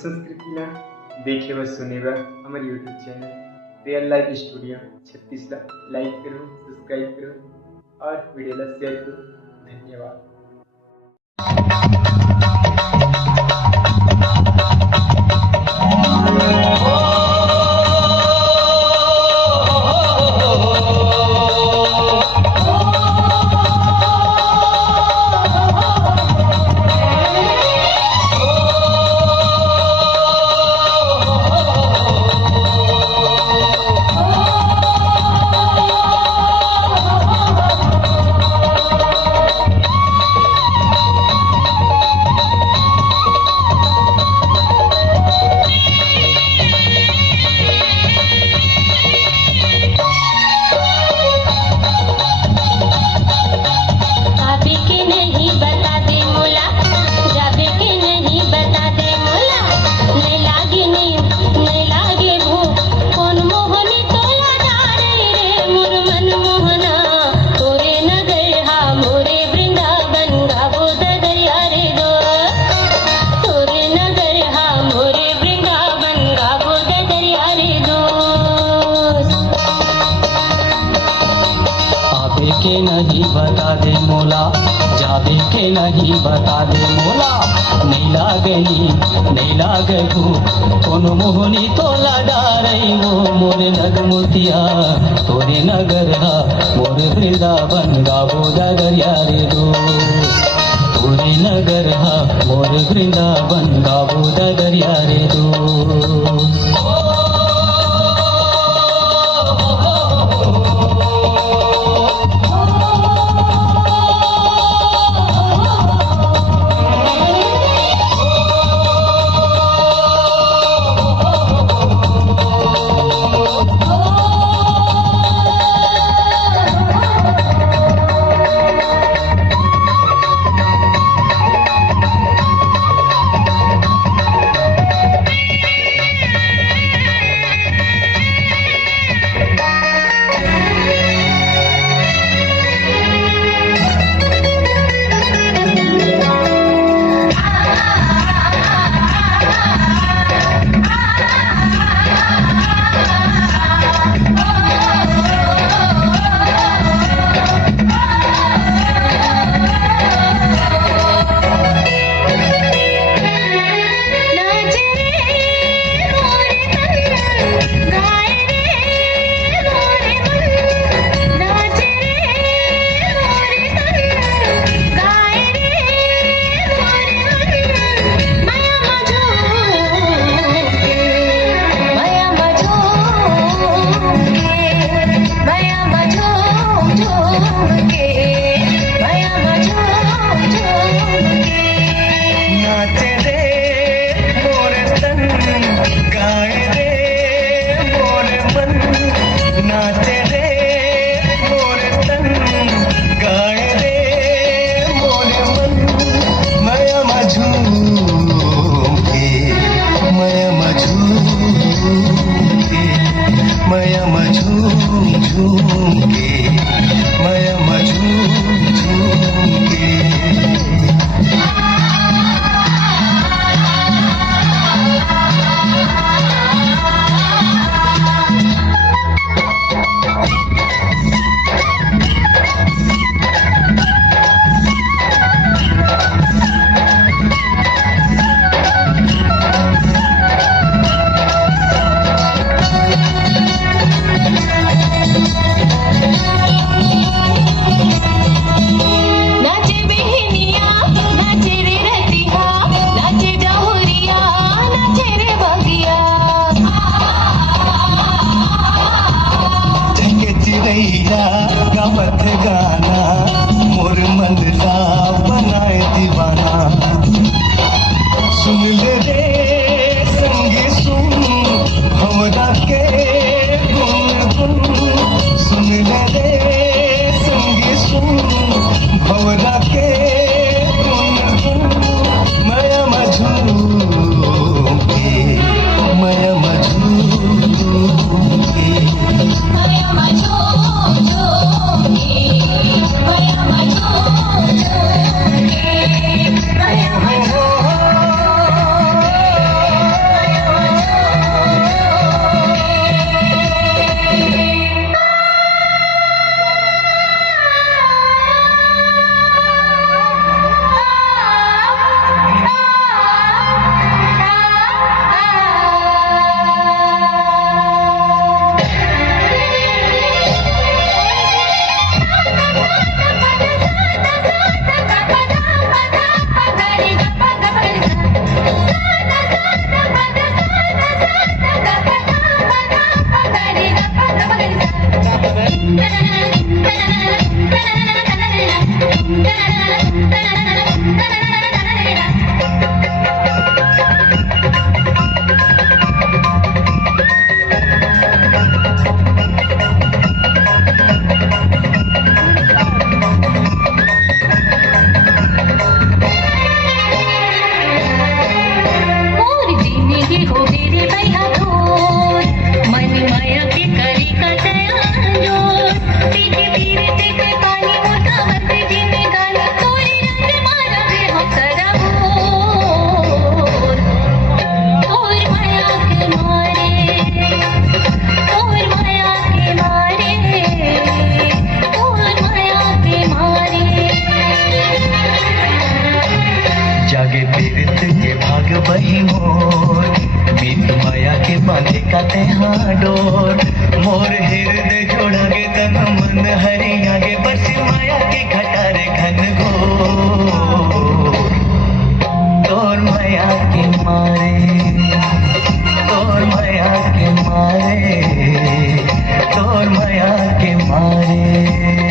संस्कृति ना देखे व सुने व हमारे YouTube channel real life studio 36 ला लाइक करो, सब्सक्राइब करो और वीडियो ला शेयर करो। धन्यवाद। के नहीं बता दे मोला, जावे के नहीं बता दे मोला। नहीं लागे कोनो मोहनी तोला डारई वो मोरे नग मोतिया तोरे नगर हा मोर वृंदावन गावो डगरिया रे दोस्त। तोरे नगर हा मोर वृंदावन गावो डगरिया रे दोस्त। गावत गाना मोर मन ला बनाए दीवाना। सुन ले रे संगी सुन हमरा के गुन सुन ले रे संगी सुन हमरा के गुन माया मझूम के माया मझूम के माया मझूम के जागे पीरित के भाग बही मोर मीत माया के बांधे का तेहा डोर मोर हृदय जोड़ागे तन मन हरियागे बस माया के घटारे घन घोर तोर माया के मारे तोर माया के मारे तोर माया के मारे